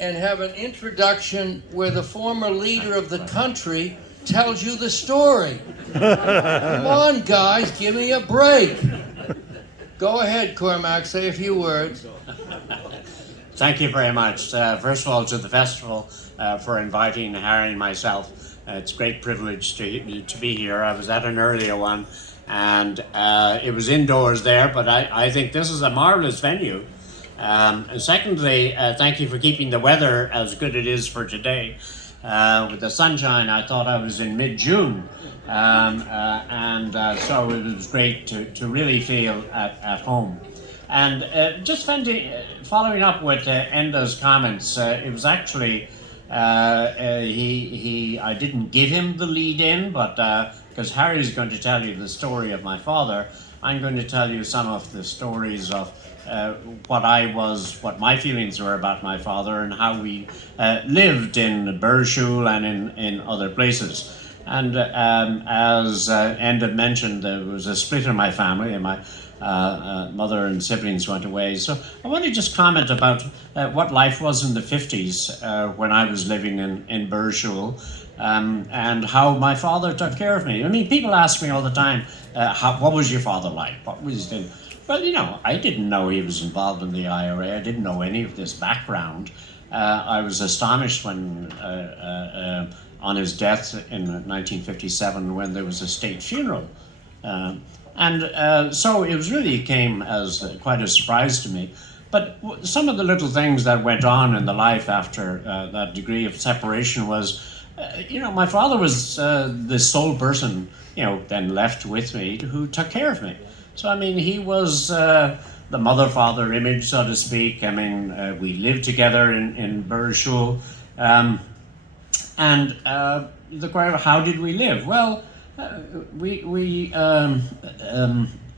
and have an introduction where the former leader of the country tells you the story. Come on, guys, give me a break. Go ahead, Cormac, say a few words. Thank you very much. First of all, to the festival for inviting Harry and myself. It's a great privilege to be here. I was at an earlier one, and it was indoors there, but I think this is a marvelous venue. And secondly, thank you for keeping the weather as good it is for today. With the sunshine, I thought I was in mid-June, so it was great to really feel at home. And just following up with Enda's comments, it was actually, I didn't give him the lead in, but because Harry's going to tell you the story of my father, I'm going to tell you some of the stories of what my feelings were about my father and how we lived in Burshul and in other places. And as Enda mentioned, there was a split in my family, and my mother and siblings went away. So I want to just comment about what life was in the 50s when I was living in Burshul, and how my father took care of me. I mean, people ask me all the time, what was your father like? What was he doing? Well, you know, I didn't know he was involved in the IRA. I didn't know any of this background. I was astonished when, on his death in 1957, when there was a state funeral. So it really came as quite a surprise to me. But some of the little things that went on in the life after that degree of separation was, my father was the sole person, then left with me who took care of me. So, I mean, he was the mother-father image, so to speak. I mean, we lived together in Burshul. The question, how did we live? Well,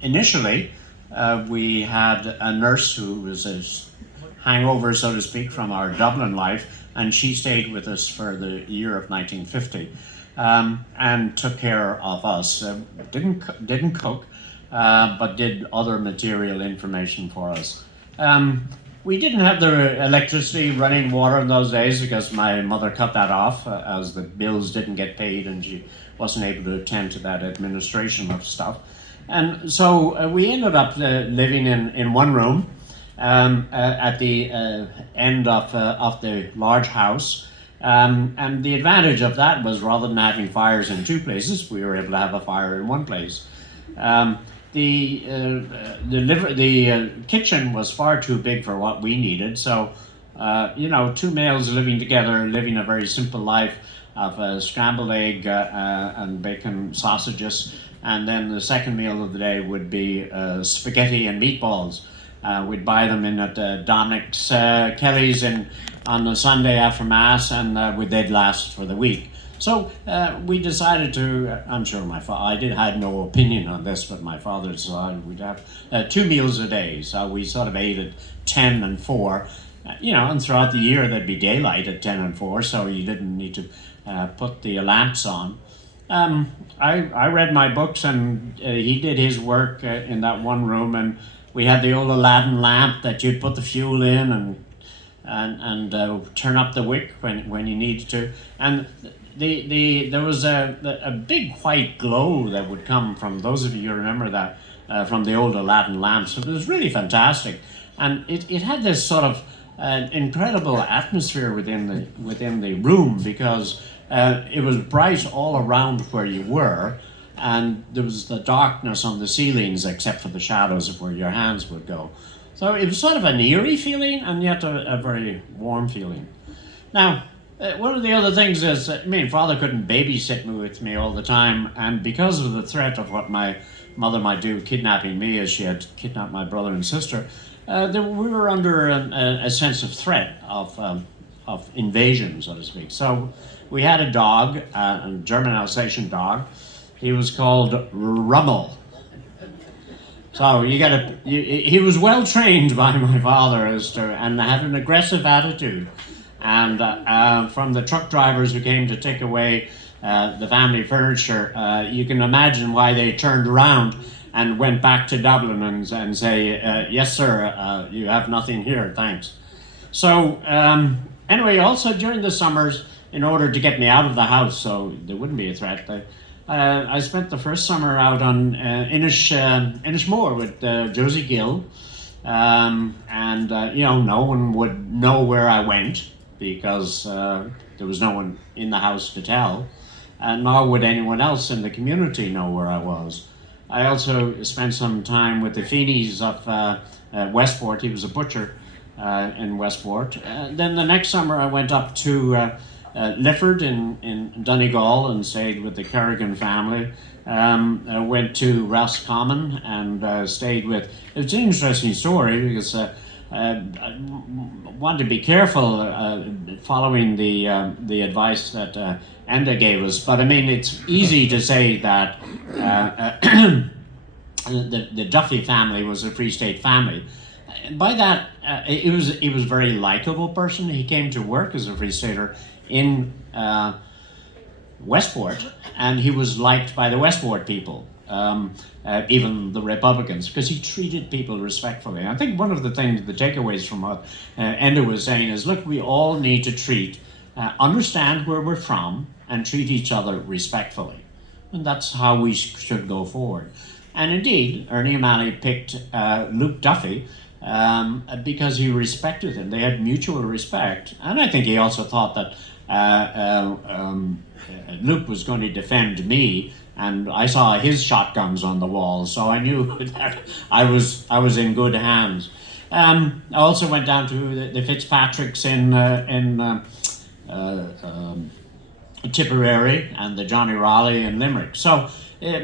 initially, we had a nurse who was a hangover, so to speak, from our Dublin life, and she stayed with us for the year of 1950 and took care of us. Didn't cook, but did other material information for us. We didn't have the electricity, running water in those days because my mother cut that off as the bills didn't get paid and she wasn't able to attend to that administration of stuff. And so we ended up living in one room at the end of the large house. And the advantage of that was, rather than having fires in two places, we were able to have a fire in one place. The kitchen was far too big for what we needed, so two males living together, living a very simple life of a scrambled egg and bacon sausages, and then the second meal of the day would be spaghetti and meatballs. We'd buy them in at Dominic's Kelly's on the Sunday after Mass, and they'd last for the week. So we decided to, I'm sure I had no opinion on this, but my father decided we'd have 2 meals a day. So we sort of ate at 10 and 4, and throughout the year there'd be daylight at 10 and 4, so you didn't need to put the lamps on. I read my books, and he did his work in that one room, and we had the old Aladdin lamp that you'd put the fuel in and turn up the wick when you needed to. And there was a big white glow that would come from, those of you who remember that, from the old Aladdin lamps. It was really fantastic, and it had this sort of incredible atmosphere within the room, because it was bright all around where you were, and there was the darkness on the ceilings except for the shadows of where your hands would go. So it was sort of an eerie feeling, and yet a very warm feeling. Now, one of the other things is, Father couldn't babysit with me all the time, and because of the threat of what my mother might do, kidnapping me as she had kidnapped my brother and sister, we were under a sense of threat of invasion, so to speak. So we had a dog, a German Alsatian dog. He was called Rummel. So he was well trained by my father and had an aggressive attitude. And from the truck drivers who came to take away the family furniture, you can imagine why they turned around and went back to Dublin and say, yes, sir, you have nothing here, thanks. So Anyway, also during the summers, in order to get me out of the house so there wouldn't be a threat, I spent the first summer out on Inishmore with Josie Gill. And no one would know where I went because there was no one in the house to tell, and nor would anyone else in the community know where I was. I also spent some time with the Feeneys of Westport. He was a butcher in Westport. Then the next summer I went up to Lifford in Donegal and stayed with the Kerrigan family. I went to Roscommon and stayed with. It was an interesting story because I wanted to be careful following the advice that Enda gave us. But I mean, it's easy to say that the Duffy family was a Free State family. By that, he was a very likable person. He came to work as a Free Stater in Westport, and he was liked by the Westport people, even the Republicans, because he treated people respectfully. And I think one of the takeaways from what Enda was saying is, look, we all need to understand where we're from and treat each other respectfully. And that's how we should go forward. And indeed, Ernie O'Malley picked Luke Duffy because he respected him. They had mutual respect. And I think he also thought that Luke was going to defend me, and I saw his shotguns on the wall, so I knew that I was in good hands. I also went down to the Fitzpatricks in Tipperary and the Johnny Raleigh in Limerick. So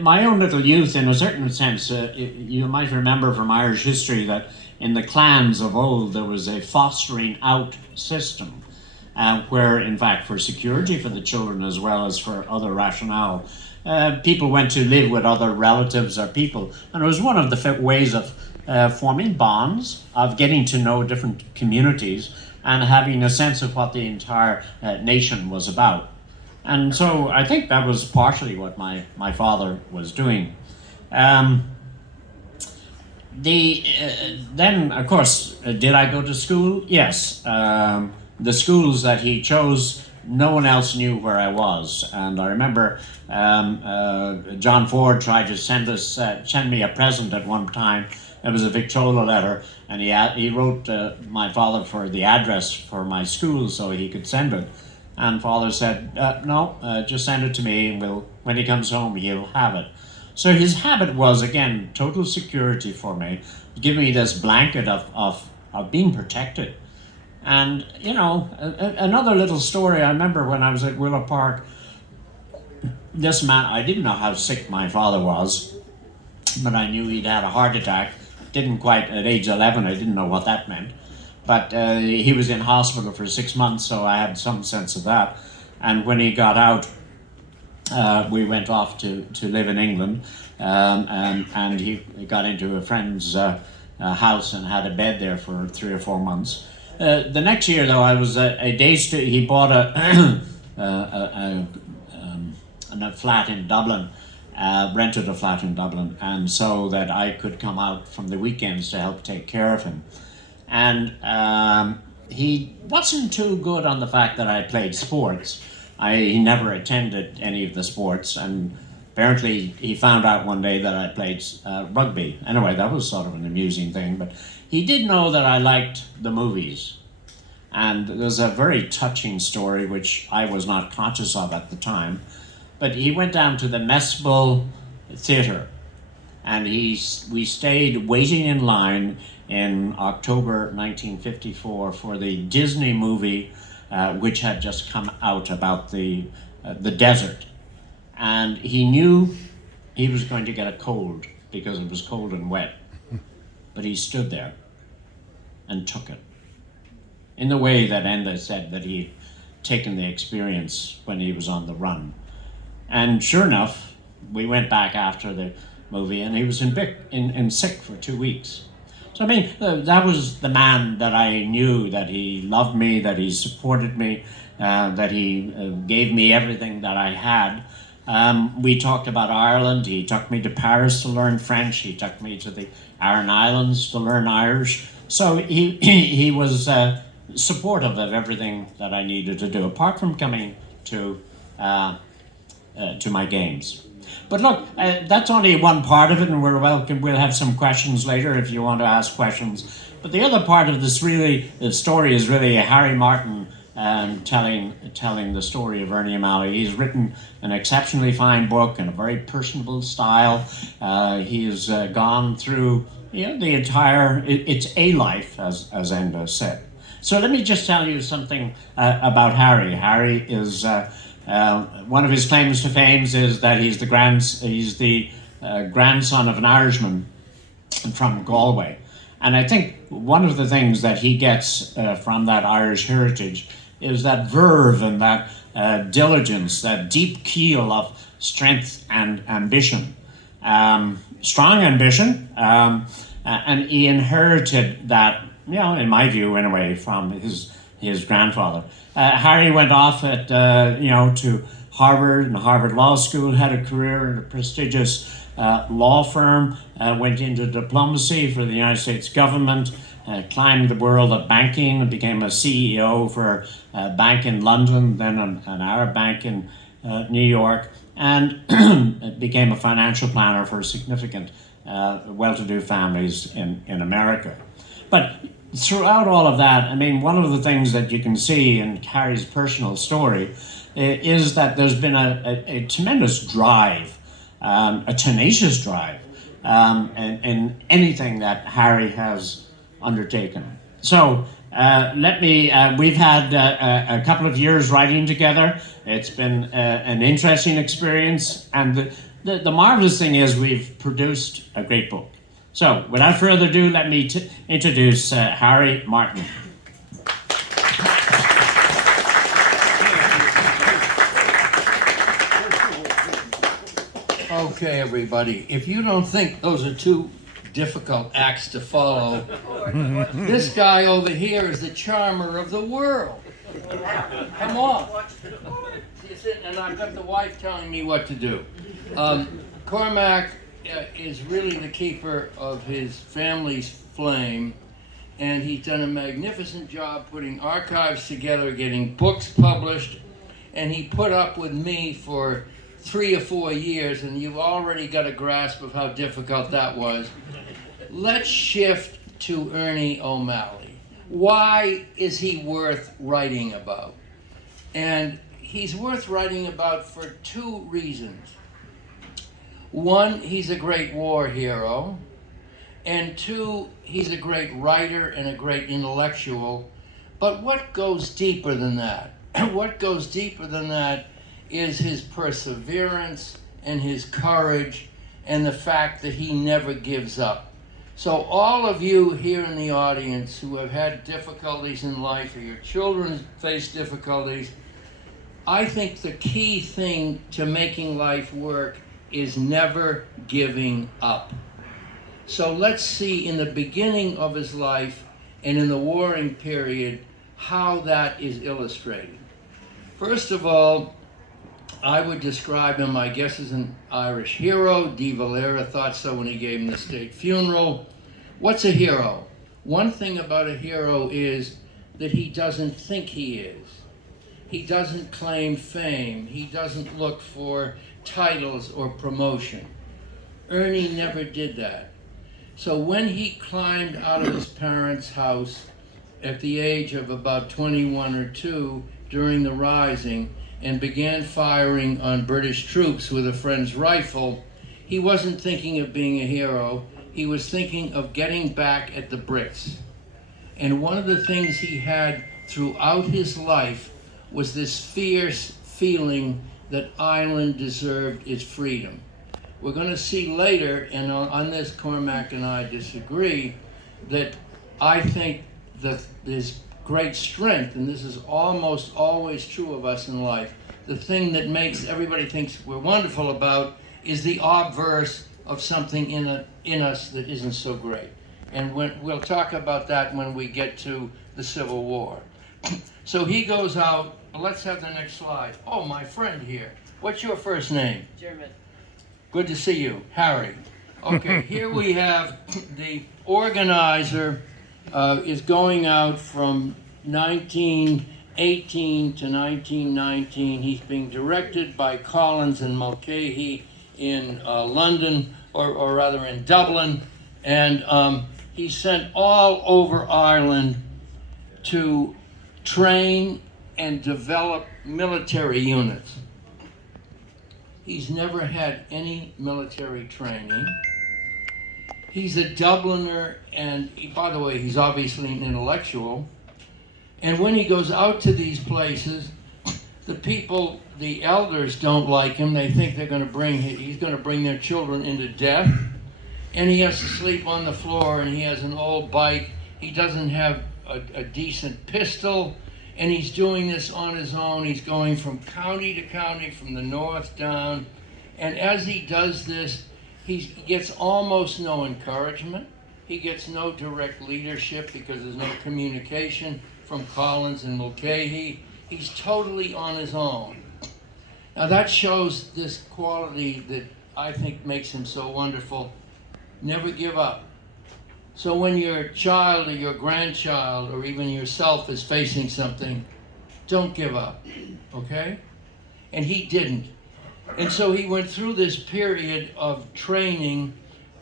my own little youth, in a certain sense, you might remember from Irish history that in the clans of old there was a fostering out system. Where, in fact, for security for the children as well as for other rationale, people went to live with other relatives or people. And it was one of the ways of forming bonds, of getting to know different communities, and having a sense of what the entire nation was about. And so I think that was partially what my father was doing. Then, of course, did I go to school? Yes. The schools that he chose, no one else knew where I was. And I remember John Ford tried to send me a present at one time. It was a Victrola letter, and he wrote my father for the address for my school so he could send it. And father said, no, just send it to me, and when he comes home, he'll have it. So his habit was, again, total security for me, give me this blanket of being protected. And, another little story, I remember when I was at Willow Park, this man, I didn't know how sick my father was, but I knew he'd had a heart attack. Didn't quite, at age 11, I didn't know what that meant. But he was in hospital for 6 months, so I had some sense of that. And when he got out, we went off to live in England, and he got into a friend's house and had a bed there for 3 or 4 months. The next year, though, I was a day student. He bought a flat in Dublin, rented a flat in Dublin, and so that I could come out from the weekends to help take care of him. And he wasn't too good on the fact that I played sports. He never attended any of the sports, and apparently he found out one day that I played rugby. Anyway, that was sort of an amusing thing, but he did know that I liked the movies. And there's a very touching story which I was not conscious of at the time, but he went down to the Messbull Theatre, and we stayed waiting in line in October 1954 for the Disney movie which had just come out about the desert. And he knew he was going to get a cold because it was cold and wet, but he stood there and took it in the way that Enda said that he'd taken the experience when he was on the run. And sure enough, we went back after the movie, and he was in sick for 2 weeks. So I mean, that was the man that I knew, that he loved me, that he supported me, that he gave me everything that I had. We talked about Ireland. He took me to Paris to learn French. He took me to the Aran Islands to learn Irish. So he was supportive of everything that I needed to do, apart from coming to my games. But look, that's only one part of it, and we'll have some questions later if you want to ask questions. But the other part of this the story is really Harry Martin telling the story of Ernie O'Malley. He's written an exceptionally fine book in a very personable style. He's gone through the entire, it's a life, as Enda said. So let me just tell you something about Harry. Harry is, one of his claims to fame is that he's the grandson of an Irishman from Galway. And I think one of the things that he gets from that Irish heritage is that verve and that diligence, that deep keel of strength and ambition. Strong ambition, and he inherited that, in my view anyway, from his grandfather. Harry went off to Harvard and Harvard Law School, had a career in a prestigious law firm, went into diplomacy for the United States government, climbed the world of banking and became a CEO for a bank in London, then an Arab bank in New York, and became a financial planner for significant well-to-do families in America. But throughout all of that, I mean, one of the things that you can see in Harry's personal story is that there's been a tremendous drive, a tenacious drive, in anything that Harry has undertaken. So we've had a couple of years writing together. It's been an interesting experience, and the marvelous thing is we've produced a great book. So without further ado, let me introduce Harry Martin. Okay, everybody, if you don't think those are two difficult acts to follow, this guy over here is the charmer of the world. Come on. And I've got the wife telling me what to do. Cormac is really the keeper of his family's flame, and he's done a magnificent job putting archives together, getting books published, and he put up with me for 3 or 4 years, and you've already got a grasp of how difficult that was. Let's shift to Ernie O'Malley. Why is he worth writing about? And he's worth writing about for 2 reasons. One, he's a great war hero, and 2, he's a great writer and a great intellectual. But what goes deeper than that? What goes deeper than that is his perseverance and his courage and the fact that he never gives up. So all of you here in the audience who have had difficulties in life, or your children face difficulties, I think the key thing to making life work is never giving up. So let's see in the beginning of his life and in the warring period how that is illustrated. First of all, I would describe him, I guess, as an Irish hero. De Valera thought so when he gave him the state funeral. What's a hero? One thing about a hero is that he doesn't think he is. He doesn't claim fame. He doesn't look for titles or promotion. Ernie never did that. So when he climbed out of his parents' house at the age of about 21 or 2 during the Rising and began firing on British troops with a friend's rifle, he wasn't thinking of being a hero. He was thinking of getting back at the Brits. And one of the things he had throughout his life was this fierce feeling that Ireland deserved its freedom. We're going to see later, and on this Cormac and I disagree, that I think that there's great strength, and this is almost always true of us in life, the thing that makes everybody thinks we're wonderful about is the obverse of something in us that isn't so great. And we'll talk about that when we get to the Civil War. So he goes out. Let's have the next slide. Oh, my friend here. What's your first name? German. Good to see you. Harry. Okay, here we have the organizer is going out from 1918 to 1919. He's being directed by Collins and Mulcahy in London, or rather in Dublin, and he's sent all over Ireland to train and develop military units. He's never had any military training. He's a Dubliner, and by the way, he's obviously an intellectual. And when he goes out to these places, the people, the elders don't like him. They think he's going to bring their children into death. And he has to sleep on the floor, and he has an old bike. He doesn't have a decent pistol, and he's doing this on his own. He's going from county to county, from the north down. And as he does this, he gets almost no encouragement. He gets no direct leadership because there's no communication from Collins and Mulcahy. He's totally on his own. Now that shows this quality that I think makes him so wonderful. Never give up. So when your child or your grandchild or even yourself is facing something, don't give up, okay? And he didn't. And so he went through this period of training,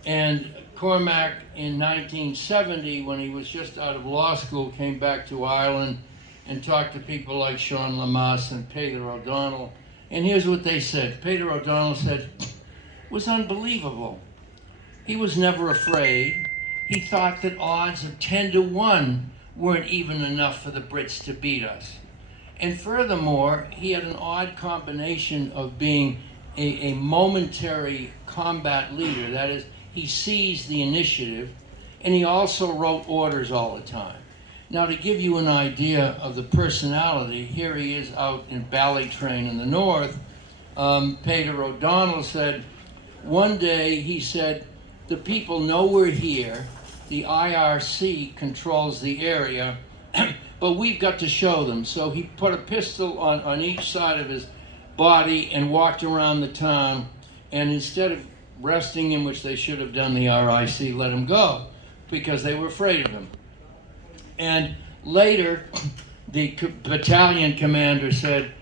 and Cormac in 1970, when he was just out of law school, came back to Ireland and talked to people like Sean Lamass and Peter O'Donnell. And here's what they said. Peter O'Donnell said, it was unbelievable. He was never afraid. He thought that odds of 10 to 1 weren't even enough for the Brits to beat us. And furthermore, he had an odd combination of being a momentary combat leader. That is, he seized the initiative, and he also wrote orders all the time. Now, to give you an idea of the personality, here he is out in Ballytrain in the north. Peter O'Donnell said, one day he said, the people know we're here, the IRC controls the area, but we've got to show them. So he put a pistol on each side of his body and walked around the town, and instead of arresting him, which they should have done, the RIC let him go because they were afraid of him. And later, the battalion commander said,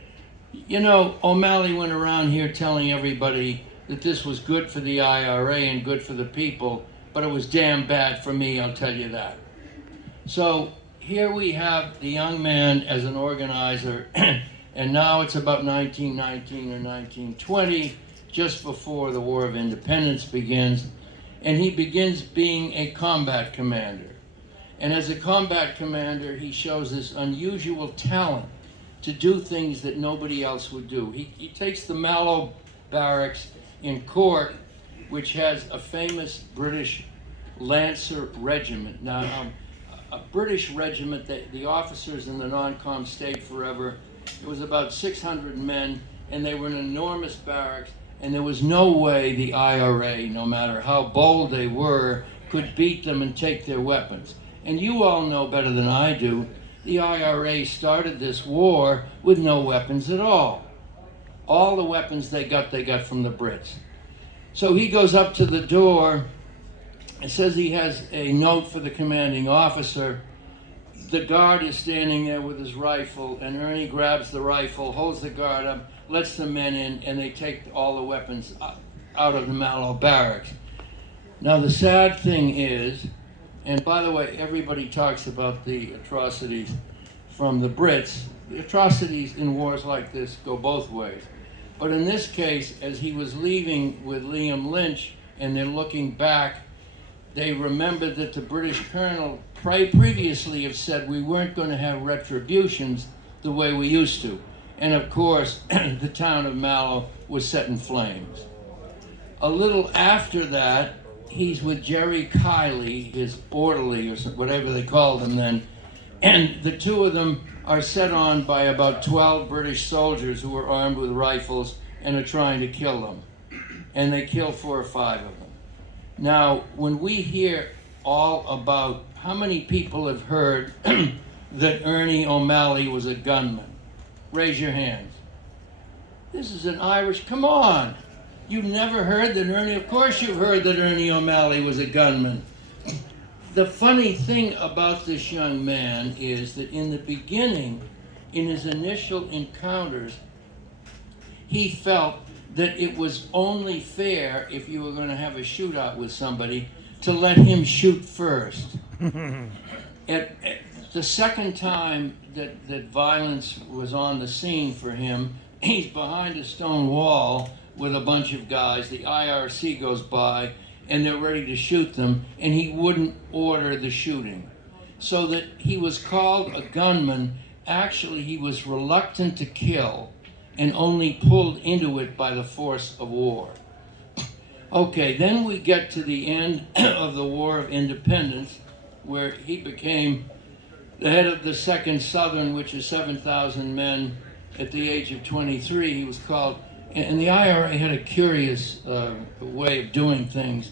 you know, O'Malley went around here telling everybody that this was good for the IRA and good for the people, but it was damn bad for me, I'll tell you that. So here we have the young man as an organizer, and now it's about 1919 or 1920, just before the War of Independence begins, and he begins being a combat commander. And as a combat commander, he shows this unusual talent to do things that nobody else would do. He takes the Mayo barracks in Cork, which has a famous British Lancer regiment. Now, a British regiment, the officers and the non-com stayed forever. It was about 600 men, and they were an enormous barracks, and there was no way the IRA, no matter how bold they were, could beat them and take their weapons. And you all know better than I do, the IRA started this war with no weapons at all. All the weapons they got from the Brits. So he goes up to the door and says he has a note for the commanding officer. The guard is standing there with his rifle, and Ernie grabs the rifle, holds the guard up, lets the men in, and they take all the weapons out of the Mayo barracks. Now the sad thing is, and by the way, everybody talks about the atrocities from the Brits. The atrocities in wars like this go both ways. But in this case, as he was leaving with Liam Lynch and they're looking back, they remembered that the British colonel previously have said we weren't going to have retributions the way we used to. And of course, the town of Mayo was set in flames. A little after that, he's with Jerry Kiley, his orderly, or whatever they called him then, and the two of them are set on by about 12 British soldiers who are armed with rifles and are trying to kill them. And they kill 4 or 5 of them. Now, when we hear all about how many people have heard that Ernie O'Malley was a gunman, raise your hands. This is an Irish, come on. You've never heard that Ernie, of course you've heard that Ernie O'Malley was a gunman. the funny thing about this young man is that in the beginning, in his initial encounters, he felt that it was only fair, if you were going to have a shootout with somebody, to let him shoot first. At the second time that violence was on the scene for him, he's behind a stone wall with a bunch of guys. The IRC goes by, and they're ready to shoot them, and he wouldn't order the shooting. So that he was called a gunman. Actually, he was reluctant to kill and only pulled into it by the force of war. Okay, then we get to the end of the War of Independence, where he became the head of the 2nd Southern, which is 7,000 men. At the age of 23, he was called, and the IRA had a curious way of doing things.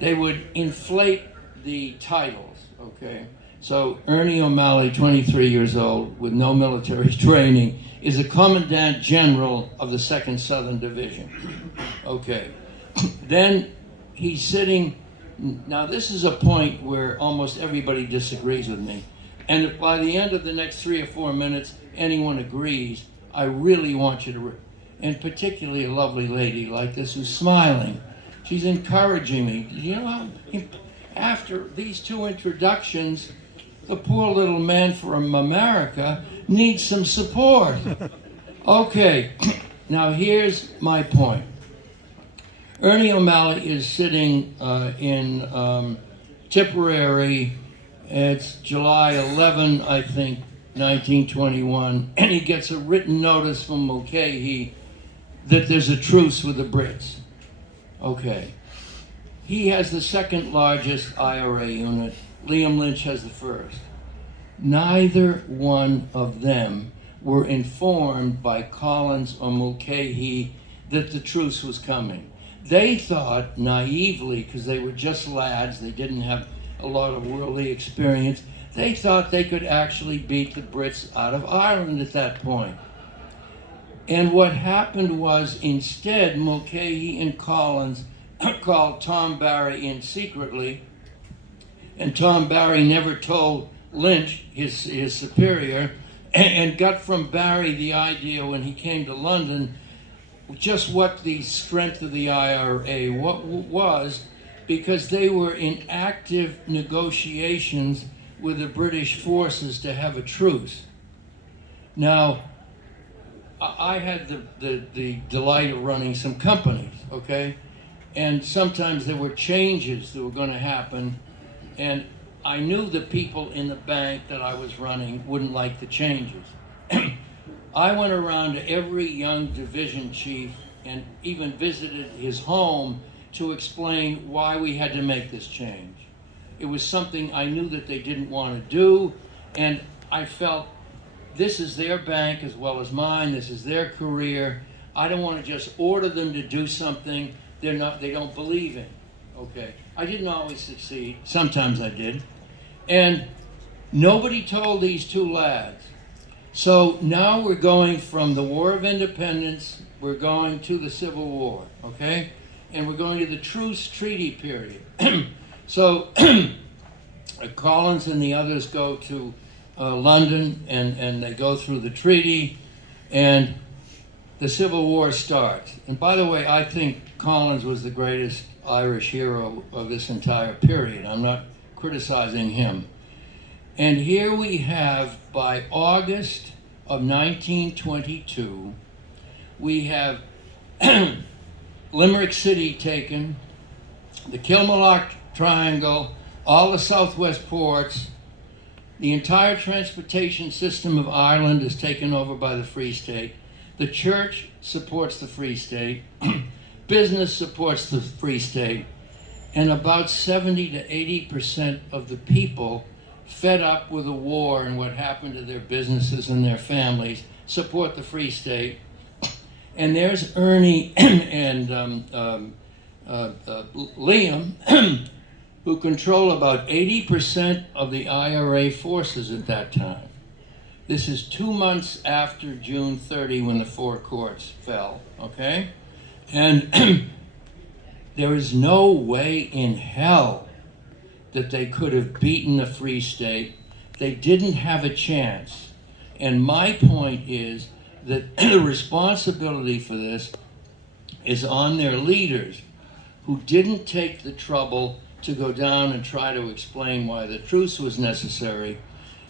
They would inflate the titles, okay? So Ernie O'Malley, 23 years old, with no military training, is a Commandant General of the 2nd Southern Division. Okay. Then he's sitting, now this is a point where almost everybody disagrees with me. And if by the end of the next 3 or 4 minutes, anyone agrees, I really want you to, and particularly a lovely lady like this who's smiling. She's encouraging me. You know, after these 2 introductions, the poor little man from America needs some support. Okay, now here's my point. Ernie O'Malley is sitting in Tipperary. It's July 11, I think, 1921, and he gets a written notice from Mulcahy that there's a truce with the Brits. Okay. He has the 2nd largest IRA unit. Liam Lynch has the 1st. Neither one of them were informed by Collins or Mulcahy that the truce was coming. They thought naively, because they were just lads, they didn't have a lot of worldly experience, they thought they could actually beat the Brits out of Ireland at that point. And what happened was, instead, Mulcahy and Collins called Tom Barry in secretly, and Tom Barry never told Lynch, his superior, and got from Barry the idea when he came to London just what the strength of the IRA was, because they were in active negotiations with the British forces to have a truce. Now, I had the delight of running some companies, okay? And sometimes there were changes that were going to happen, and I knew the people in the bank that I was running wouldn't like the changes. I went around to every young division chief and even visited his home to explain why we had to make this change. It was something I knew that they didn't want to do, and I felt this is their bank as well as mine, this is their career. I don't want to just order them to do something they don't believe in. Okay. I didn't always succeed. Sometimes I did. And nobody told these 2 lads. So now we're going from the War of Independence, we're going to the Civil War, okay? And we're going to the Truce Treaty period. So Collins and the others go to London, and they go through the treaty, and the Civil War starts. And by the way, I think Collins was the greatest Irish hero of this entire period. I'm not criticizing him. And here we have, by August of 1922, we have Limerick City taken, the Kilmallock Triangle, all the southwest ports, the entire transportation system of Ireland is taken over by the Free State. The church supports the Free State. Business supports the Free State. And about 70 to 80% of the people, fed up with the war and what happened to their businesses and their families, support the Free State. And there's Ernie and Liam, who control about 80% of the IRA forces at that time. This is 2 months after June 30, when the 4 courts fell, okay? And there is no way in hell that they could have beaten the Free State. They didn't have a chance. And my point is that the responsibility for this is on their leaders, who didn't take the trouble to go down and try to explain why the truce was necessary.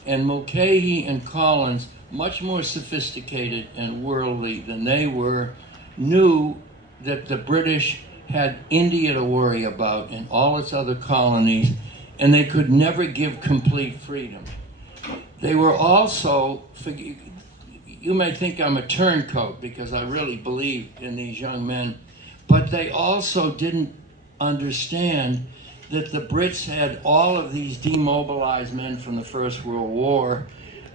And Mulcahy and Collins, much more sophisticated and worldly than they were, knew that the British had India to worry about and all its other colonies, and they could never give complete freedom. They were also, you may think I'm a turncoat because I really believe in these young men, but they also didn't understand that the Brits had all of these demobilized men from the First World War,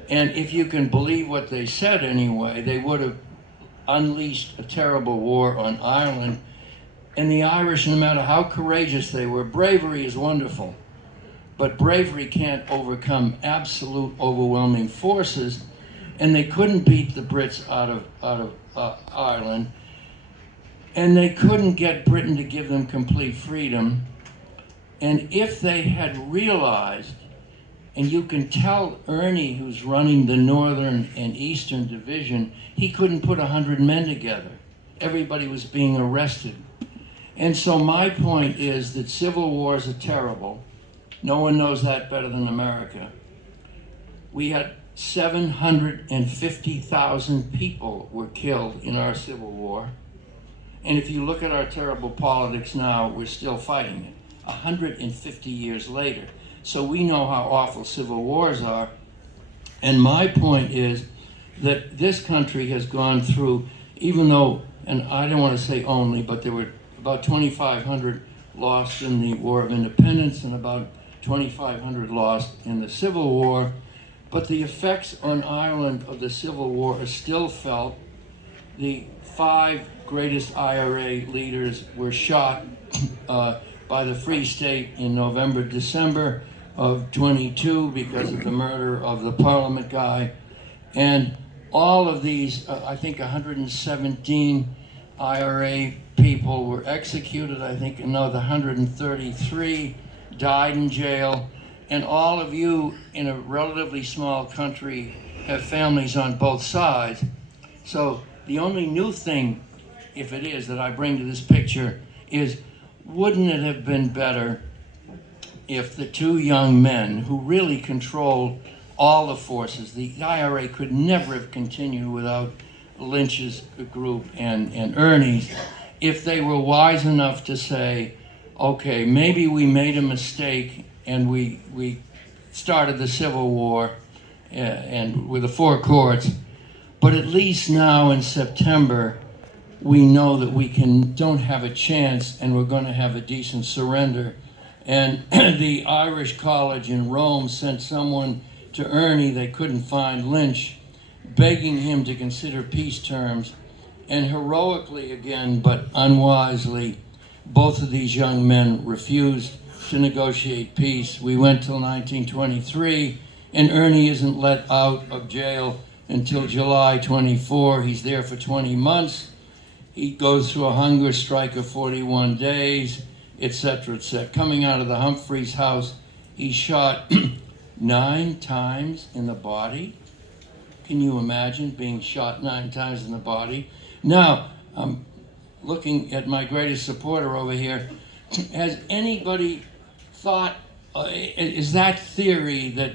and if you can believe what they said anyway, they would have unleashed a terrible war on Ireland. And the Irish, no matter how courageous they were, bravery is wonderful, but bravery can't overcome absolute overwhelming forces, and they couldn't beat the Brits out of Ireland, and they couldn't get Britain to give them complete freedom. And if they had realized, and you can tell Ernie, who's running the Northern and Eastern Division, he couldn't put 100 men together. Everybody was being arrested. And so my point is that civil wars are terrible. No one knows that better than America. We had 750,000 people were killed in our Civil War. And if you look at our terrible politics now, we're still fighting it 150 years later. So we know how awful civil wars are. And my point is that this country has gone through, even though, and I don't want to say only, but there were about 2,500 lost in the War of Independence and about 2,500 lost in the Civil War. But the effects on Ireland of the Civil War are still felt. The 5 greatest IRA leaders were shot by the Free State in November, December of 22 because of the murder of the Parliament guy. And all of these, I think 117 IRA people were executed. I think another 133 died in jail. And all of you in a relatively small country have families on both sides. So the only new thing, if it is, that I bring to this picture is, wouldn't it have been better if the 2 young men who really controlled all the forces, the IRA could never have continued without Lynch's group and Ernie's, if they were wise enough to say, okay, maybe we made a mistake and we started the Civil War and with the 4 courts, but at least now in September, we know that we don't have a chance and we're going to have a decent surrender. And the Irish College in Rome sent someone to Ernie they couldn't find, Lynch, begging him to consider peace terms. And heroically again, but unwisely, both of these young men refused to negotiate peace. We went till 1923, and Ernie isn't let out of jail until July 24. He's there for 20 months. He goes through a hunger strike of 41 days, etc., etc. Coming out of the Humphreys house, he's shot 9 times in the body. Can you imagine being shot 9 times in the body? Now, I'm looking at my greatest supporter over here. Has anybody thought, is that theory that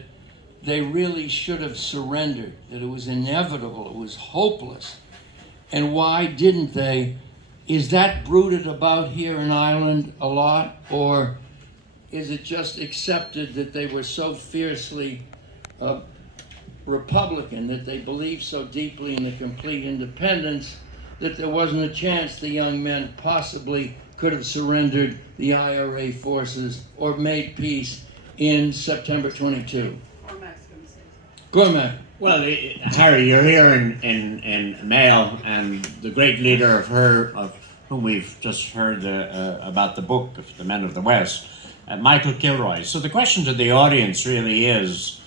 they really should have surrendered, that it was inevitable, it was hopeless, and why didn't they? Is that brooded about here in Ireland a lot, or is it just accepted that they were so fiercely Republican, that they believed so deeply in the complete independence, that there wasn't a chance the young men possibly could have surrendered the IRA forces or made peace in September 22? Cormac's going to say something. Cormac. Well, Harry, you're here in Mayo, and the great leader of whom we've just heard about the book of The Men of the West, Michael Kilroy. So the question to the audience really is,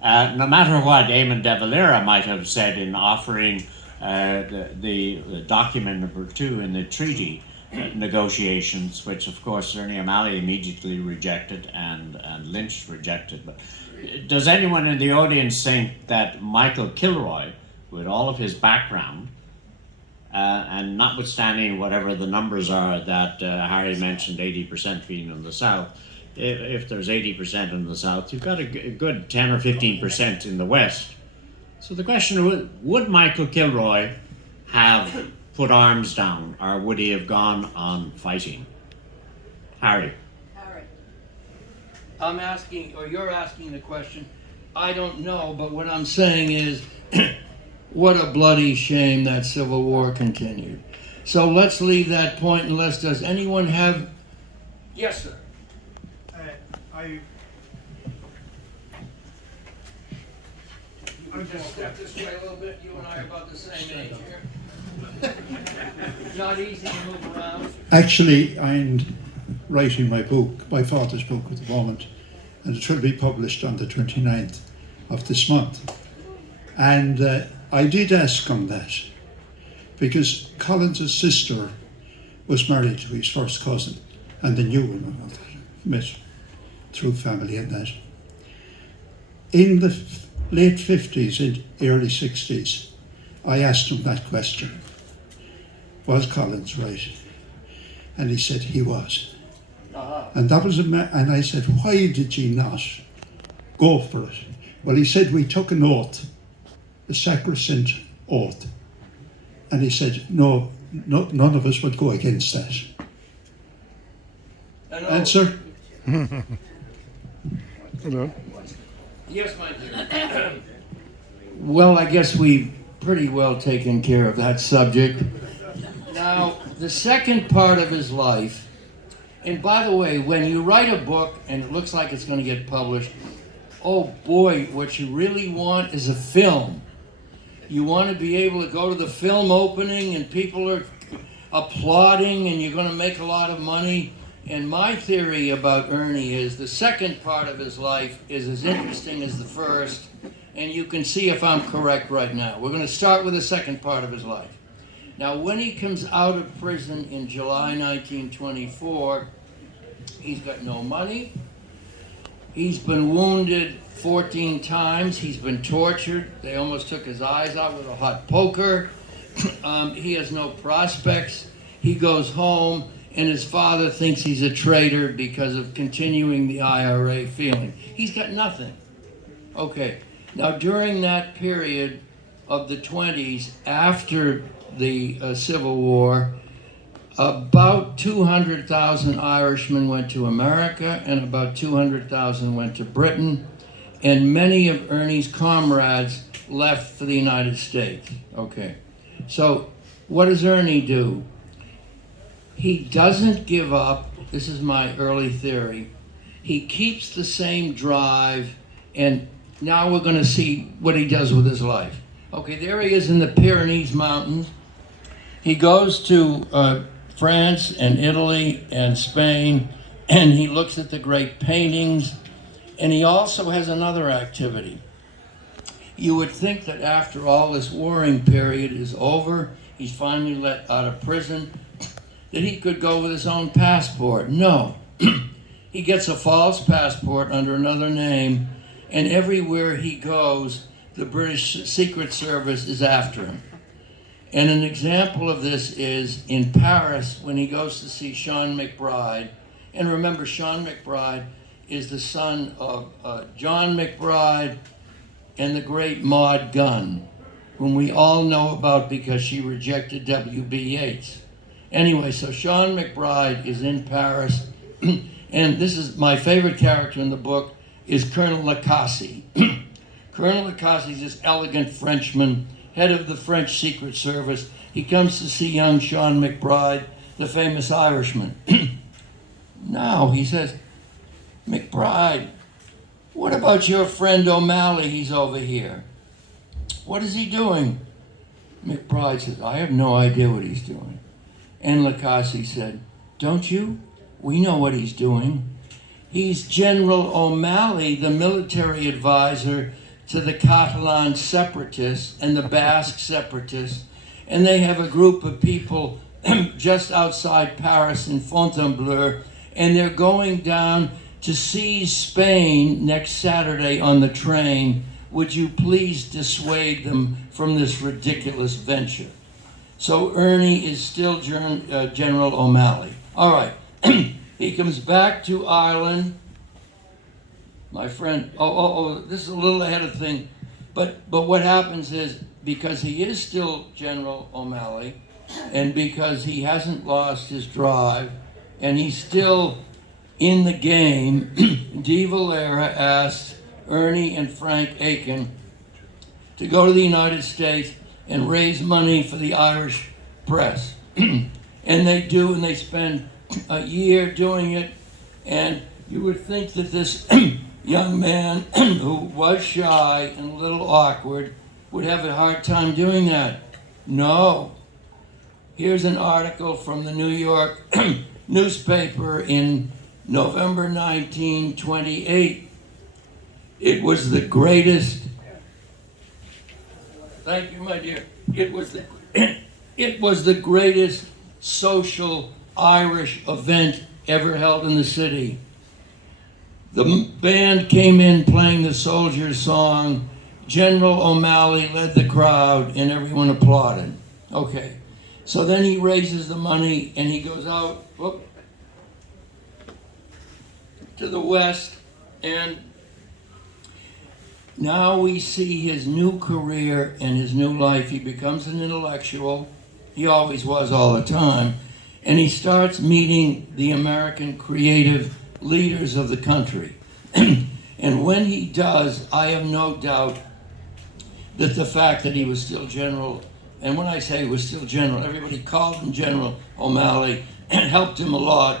no matter what Eamon de Valera might have said in offering the document number 2 in the treaty, negotiations, which of course Ernie O'Malley immediately rejected and Lynch rejected. But does anyone in the audience think that Michael Kilroy, with all of his background, and notwithstanding whatever the numbers are that Harry mentioned, 80% being in the South, if there's 80% in the South, you've got a good 10 or 15% in the West. So the question would Michael Kilroy have put arms down, or would he have gone on fighting? Harry. Harry. I'm asking, or you're asking the question. I don't know, but what I'm saying is, what a bloody shame that Civil War continued. So let's leave that point unless does anyone have... Yes, sir. Just step this way a little bit. You and I are about the same age here. Not easy to move around. Actually, I'm writing my book, my father's book at the moment, and it will be published on the 29th of this month. And I did ask him that, because Collins' sister was married to his first cousin, and they knew him and all that, met through family and that. In the late 50s and early 60s, I asked him that question. Was Collins right? And he said he was. And that was and I said, why did you not go for it? Well, he said, we took an oath, a sacrosanct oath. And he said, no, none of us would go against that. Answer? Hello. Yes, my dear. Well, I guess we've pretty well taken care of that subject. Now, the second part of his life, and by the way, when you write a book and it looks like it's going to get published, oh boy, what you really want is a film. You want to be able to go to the film opening and people are applauding and you're going to make a lot of money. And my theory about Ernie is the second part of his life is as interesting as the first, and you can see if I'm correct right now. We're going to start with the second part of his life. Now, when he comes out of prison in July 1924, he's got no money. He's been wounded 14 times. He's been tortured. They almost took his eyes out with a hot poker. He has no prospects. He goes home, and his father thinks he's a traitor because of continuing the IRA feeling. He's got nothing. Okay, now during that period of the 20s, after the Civil War, about 200,000 Irishmen went to America and about 200,000 went to Britain, and many of Ernie's comrades left for the United States. Okay, so what does Ernie do? He doesn't give up. This is my early theory. He keeps the same drive, and now we're going to see what he does with his life. Okay, there he is in the Pyrenees Mountains. He goes to France and Italy and Spain, and he looks at the great paintings, and he also has another activity. You would think that after all this warring period is over, he's finally let out of prison, that he could go with his own passport. No. He gets a false passport under another name, and everywhere he goes, the British Secret Service is after him. And an example of this is in Paris when he goes to see Sean McBride. And remember, Sean McBride is the son of John McBride and the great Maud Gunn, whom we all know about because she rejected W.B. Yeats. Anyway, so Sean McBride is in Paris, and this is my favorite character in the book is Colonel Lacasse. Colonel Lacasse is this elegant Frenchman, head of the French Secret Service. He comes to see young Sean McBride, the famous Irishman. Now, he says, McBride, what about your friend O'Malley? He's over here. What is he doing? McBride says, I have no idea what he's doing. And Lacasse said, don't you? We know what he's doing. He's General O'Malley, the military advisor to the Catalan separatists and the Basque separatists, and they have a group of people just outside Paris in Fontainebleau, and they're going down to seize Spain next Saturday on the train. Would you please dissuade them from this ridiculous venture? So Ernie is still General O'Malley. All right, he comes back to Ireland. My friend, this is a little ahead of thing, but what happens is, because he is still General O'Malley, and because he hasn't lost his drive, and he's still in the game, De Valera asked Ernie and Frank Aiken to go to the United States and raise money for the Irish press. And they do, and they spend a year doing it, and you would think that this young man who was shy and a little awkward would have a hard time doing that. No. Here's an article from the New York newspaper in November 1928. It was the greatest, thank you, my dear. It was the greatest social Irish event ever held in the city. The band came in playing the Soldier's Song. General O'Malley led the crowd, and everyone applauded. Okay, so then he raises the money, and he goes out to the west, and now we see his new career and his new life. He becomes an intellectual. He always was all the time. And he starts meeting the American creative leaders of the country. And when he does, I have no doubt that the fact that he was still General, and when I say he was still General, everybody called him General O'Malley, and helped him a lot.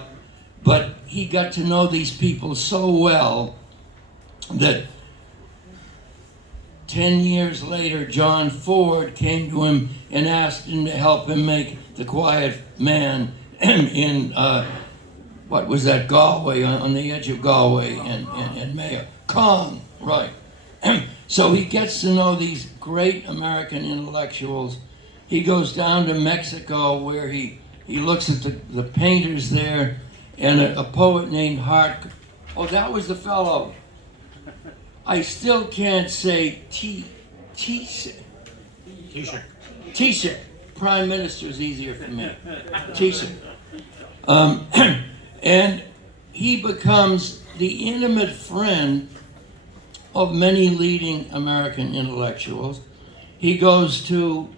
But he got to know these people so well that 10 years later, John Ford came to him and asked him to help him make The Quiet Man in, what was that, Galway, on the edge of Galway and Mayo. Kong, right. So he gets to know these great American intellectuals. He goes down to Mexico where he looks at the painters there, and a poet named Hart. Oh, that was the fellow. I still can't say Taoiseach. Prime Minister is easier for me. Taoiseach. And he becomes the intimate friend of many leading American intellectuals. He goes to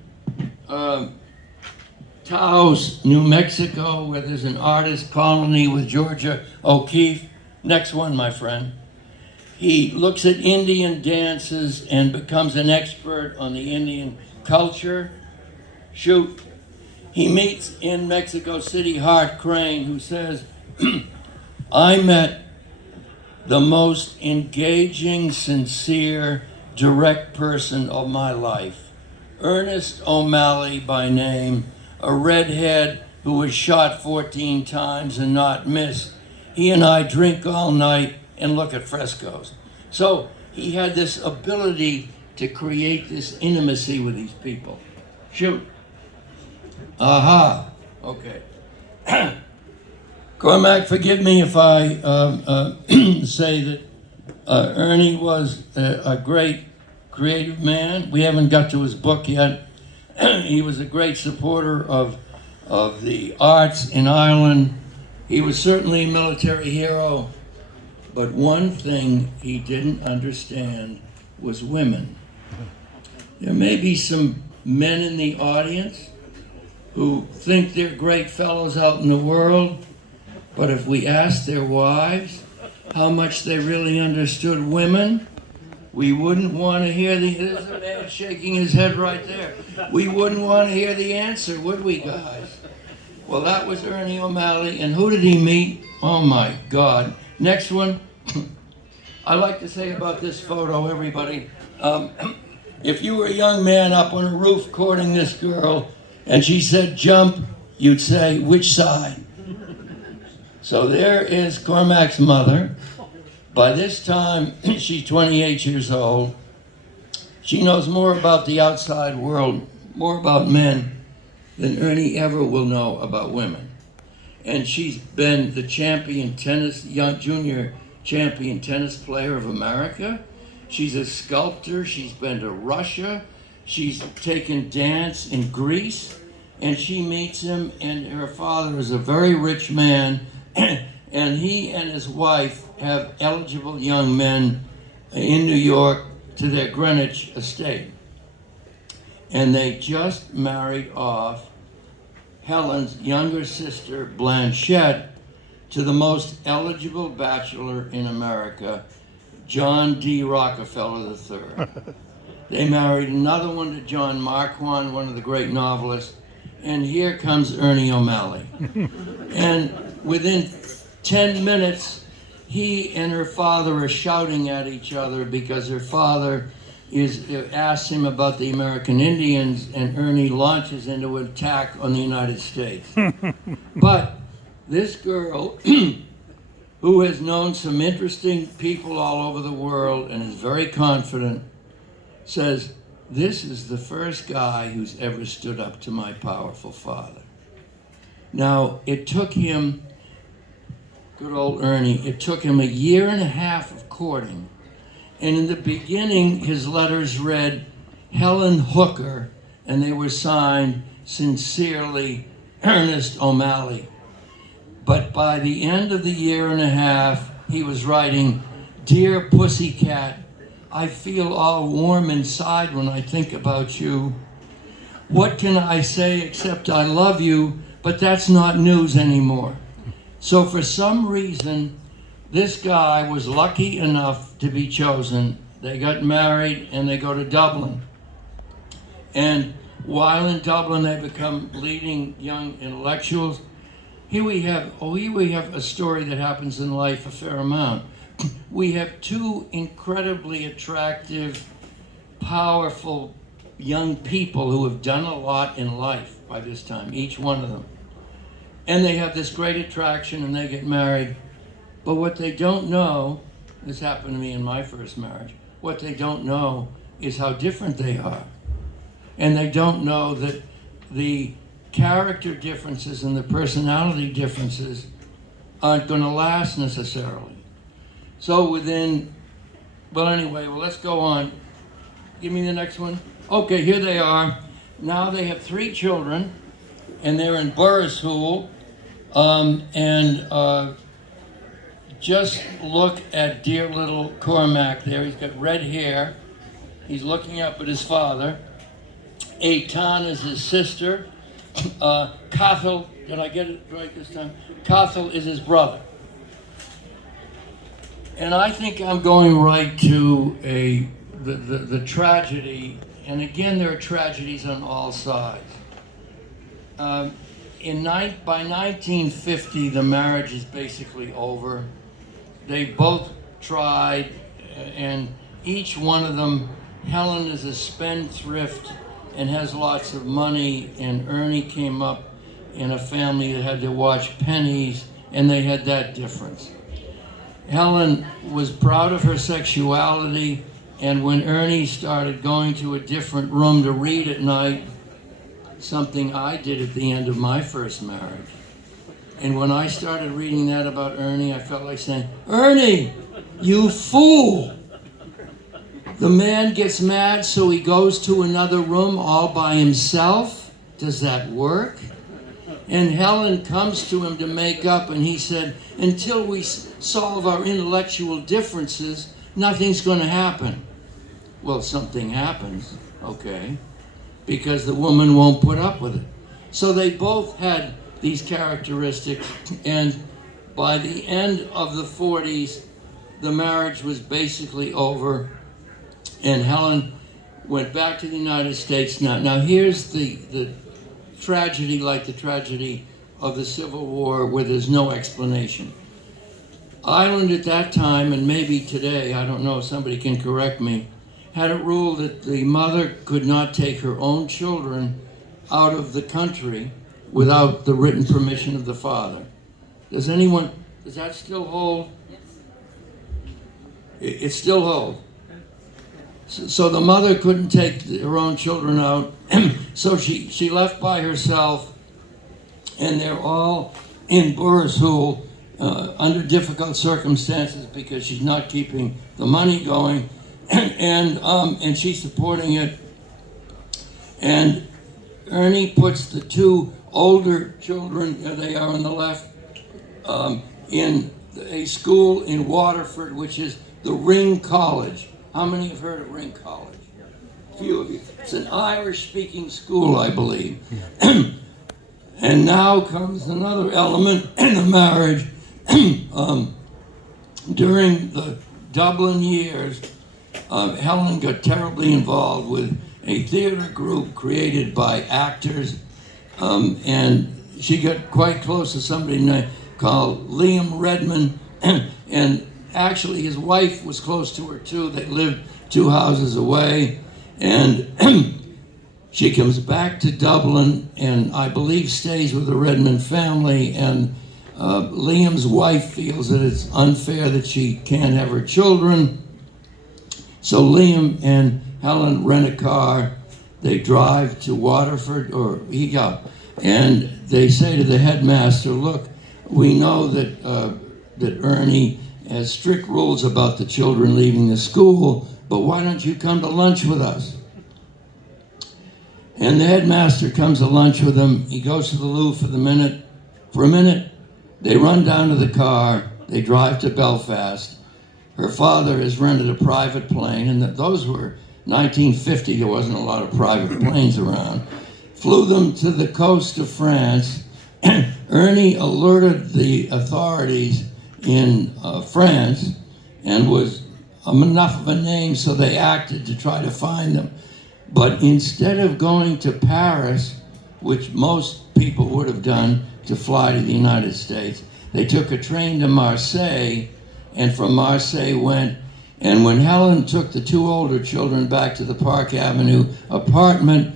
Taos, New Mexico, where there's an artist colony with Georgia O'Keeffe. Next one, my friend. He looks at Indian dances and becomes an expert on the Indian culture. Shoot. He meets in Mexico City Hart Crane, who says, I met the most engaging, sincere, direct person of my life. Ernest O'Malley by name, a redhead who was shot 14 times and not missed. He and I drink all night and look at frescoes. So he had this ability to create this intimacy with these people. Shoot. Aha. Okay. Cormac, forgive me if I say that Ernie was a great creative man. We haven't got to his book yet. He was a great supporter of the arts in Ireland. He was certainly a military hero. But one thing he didn't understand was women. There may be some men in the audience who think they're great fellows out in the world, but if we asked their wives how much they really understood women, we wouldn't want to hear there's a man shaking his head right there. We wouldn't want to hear the answer, would we, guys? Well, that was Ernie O'Malley, and who did he meet? Oh my God. Next one. I like to say about this photo, everybody, if you were a young man up on a roof courting this girl and she said jump, you'd say, which side? So there is Cormac's mother. By this time, she's 28 years old. She knows more about the outside world, more about men than Ernie ever will know about women. And she's been the junior champion tennis player of America. She's a sculptor. She's been to Russia. She's taken dance in Greece. And she meets him, and her father is a very rich man. And he and his wife have eligible young men in New York to their Greenwich estate. And they just married off Helen's younger sister, Blanchette, to the most eligible bachelor in America, John D. Rockefeller III. They married another one to John Marquand, one of the great novelists, and here comes Ernie O'Malley. And within 10 minutes, he and her father are shouting at each other because her father asks him about the American Indians, and Ernie launches into an attack on the United States. But this girl, who has known some interesting people all over the world and is very confident, says, "This is the first guy who's ever stood up to my powerful father." Now, it took him, good old Ernie, it took him a year and a half of courting. And in the beginning, his letters read Helen Hooker, and they were signed Sincerely Ernest O'Malley. But by the end of the year and a half, he was writing, "Dear Pussycat, I feel all warm inside when I think about you. What can I say except I love you, but that's not news anymore." So for some reason, this guy was lucky enough to be chosen. They got married and they go to Dublin. And while in Dublin, they become leading young intellectuals. Here we have a story that happens in life a fair amount. We have two incredibly attractive, powerful young people who have done a lot in life by this time, each one of them. And they have this great attraction and they get married. But what they don't know, this happened to me in my first marriage, what they don't know is how different they are. And they don't know that the character differences and the personality differences aren't going to last necessarily. So let's go on. Give me the next one. Okay, here they are. Now they have 3 children, and they're in Burrishoole. Just look at dear little Cormac there. He's got red hair. He's looking up at his father. Eitan is his sister. Cathal, did I get it right this time? Cathal is his brother. And I think I'm going right to the tragedy. And again, there are tragedies on all sides. By 1950, the marriage is basically over. They both tried, and each one of them, Helen is a spendthrift and has lots of money, and Ernie came up in a family that had to watch pennies, and they had that difference. Helen was proud of her sexuality, and when Ernie started going to a different room to read at night, something I did at the end of my first marriage. And when I started reading that about Ernie, I felt like saying, "Ernie, you fool! The man gets mad, so he goes to another room all by himself? Does that work?" And Helen comes to him to make up, and he said, "Until we solve our intellectual differences, nothing's going to happen." Well, something happens, okay, because the woman won't put up with it. So they both had these characteristics, and by the end of the 40s, the marriage was basically over, and Helen went back to the United States. Now here's the tragedy, like the tragedy of the Civil War, where there's no explanation. Ireland at that time, and maybe today, I don't know, somebody can correct me, had a rule that the mother could not take her own children out of the country without the written permission of the father. Does that still hold? It still holds. So the mother couldn't take her own children out, so she left by herself, and they're all in Burrishool under difficult circumstances because she's not keeping the money going, and she's supporting it. And Ernie puts the two older children, there they are on the left, in a school in Waterford, which is the Ring College. How many have heard of Ring College? A few of you. It's an Irish-speaking school, I believe. And now comes another element in the marriage. During the Dublin years, Helen got terribly involved with a theater group created by actors, and she got quite close to somebody called Liam Redmond, and actually his wife was close to her too. They lived 2 houses away, and she comes back to Dublin and I believe stays with the Redmond family, and Liam's wife feels that it's unfair that she can't have her children. So Liam and Helen rent a car, they drive to Waterford, and they say to the headmaster, look, we know that Ernie has strict rules about the children leaving the school, but why don't you come to lunch with us? And the headmaster comes to lunch with them. He goes to the loo for a minute. They run down to the car. They drive to Belfast. Her father has rented a private plane, and those were 1950. There wasn't a lot of private planes around. Flew them to the coast of France. Ernie alerted the authorities in France and was enough of a name, so they acted to try to find them. But instead of going to Paris, which most people would have done to fly to the United States, they took a train to Marseille, and from Marseille went, and when Helen took the two older children back to the Park Avenue apartment,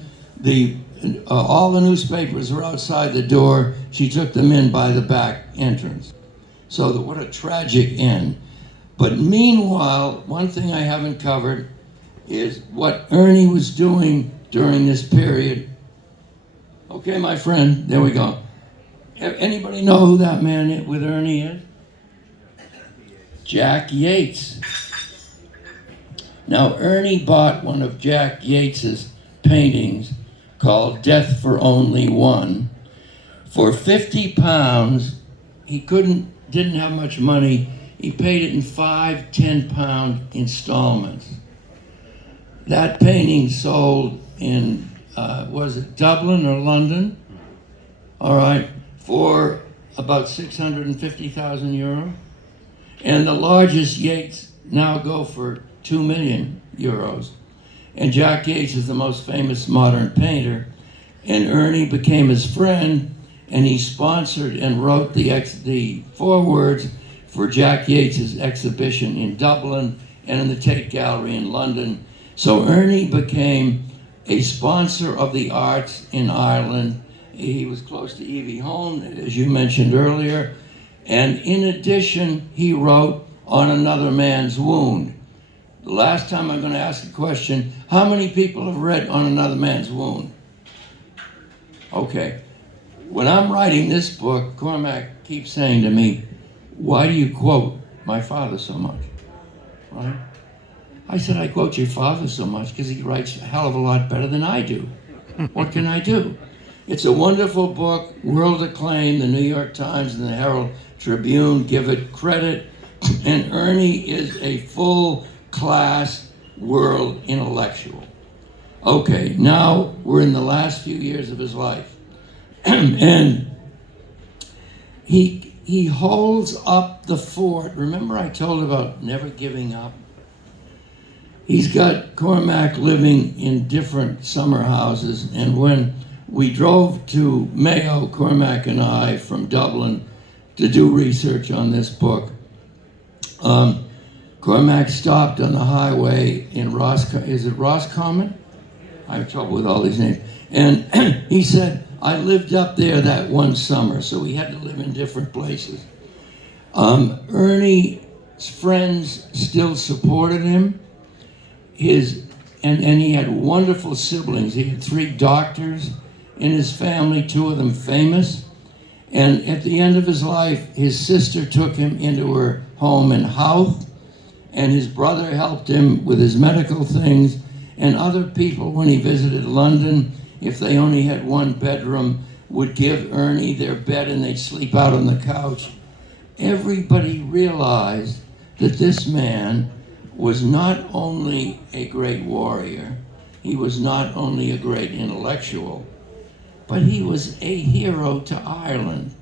all the newspapers were outside the door. She took them in by the back entrance. So what a tragic end. But meanwhile, one thing I haven't covered is what Ernie was doing during this period. Okay, my friend, there we go. Anybody know who that man with Ernie is? Jack Yates. Now, Ernie bought one of Jack Yates's paintings called Death for Only One for £50. He didn't have much money. He paid it in 5 10-pound installments. That painting sold in, was it Dublin or London? All right, for about 650,000 euro. And the largest Yates now go for 2 million euros. And Jack Yates is the most famous modern painter. And Ernie became his friend, and he sponsored and wrote the forewords for Jack Yates's exhibition in Dublin and in the Tate Gallery in London. So Ernie became a sponsor of the arts in Ireland. He was close to Evie Hone, as you mentioned earlier. And in addition, he wrote On Another Man's Wound. The last time I'm going to ask a question, how many people have read On Another Man's Wound? Okay. When I'm writing this book, Cormac keeps saying to me, why do you quote my father so much? Right? I said, I quote your father so much because he writes a hell of a lot better than I do. What can I do? It's a wonderful book, world acclaimed. The New York Times and the Herald Tribune give it credit. And Ernie is a full-class world intellectual. Okay, now we're in the last few years of his life. And he holds up the fort. Remember I told about never giving up? He's got Cormac living in different summer houses, and when we drove to Mayo, Cormac and I, from Dublin to do research on this book, Cormac stopped on the highway in Roscommon? I have trouble with all these names. And he said, I lived up there that one summer, so we had to live in different places. Ernie's friends still supported him. and he had wonderful siblings. He had 3 doctors in his family, 2 of them famous. And at the end of his life, his sister took him into her home in Howth, and his brother helped him with his medical things, and other people, when he visited London, if they only had 1 bedroom, would give Ernie their bed and they'd sleep out on the couch. Everybody realized that this man was not only a great warrior, he was not only a great intellectual, but he was a hero to Ireland.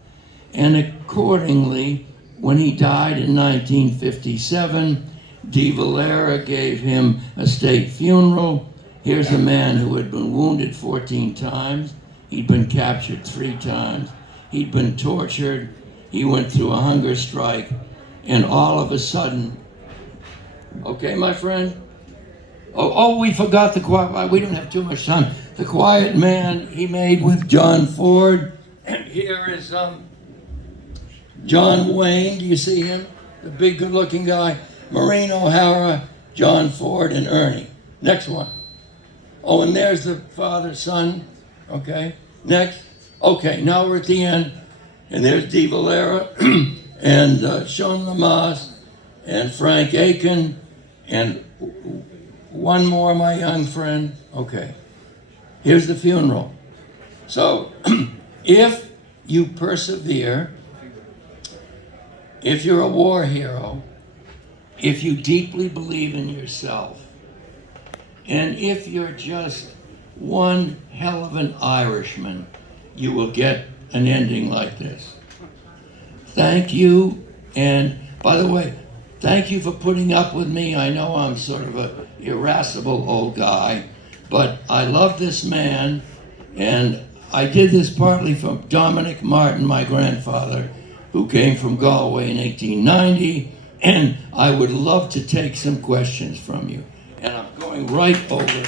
And accordingly, when he died in 1957, De Valera gave him a state funeral. Here's a man who had been wounded 14 times. He'd been captured 3 times. He'd been tortured. He went through a hunger strike. And all of a sudden, okay, my friend? Oh, we forgot the quiet. We don't have too much time. The Quiet Man he made with John Ford. And here is John Wayne. Do you see him? The big, good-looking guy. Maureen O'Hara, John Ford, and Ernie. Next one. Oh, and there's the father, son. Okay. Next. Okay, now we're at the end. And there's De Valera and Sean Lamaze and Frank Aiken and one more, my young friend. Okay. Here's the funeral. So, if you persevere, if you're a war hero, if you deeply believe in yourself, and if you're just one hell of an Irishman, you will get an ending like this. Thank you, and by the way, thank you for putting up with me. I know I'm sort of an irascible old guy, but I love this man, and I did this partly for Dominic Martin, my grandfather, who came from Galway in 1890, and I would love to take some questions from you. And I'm going right over.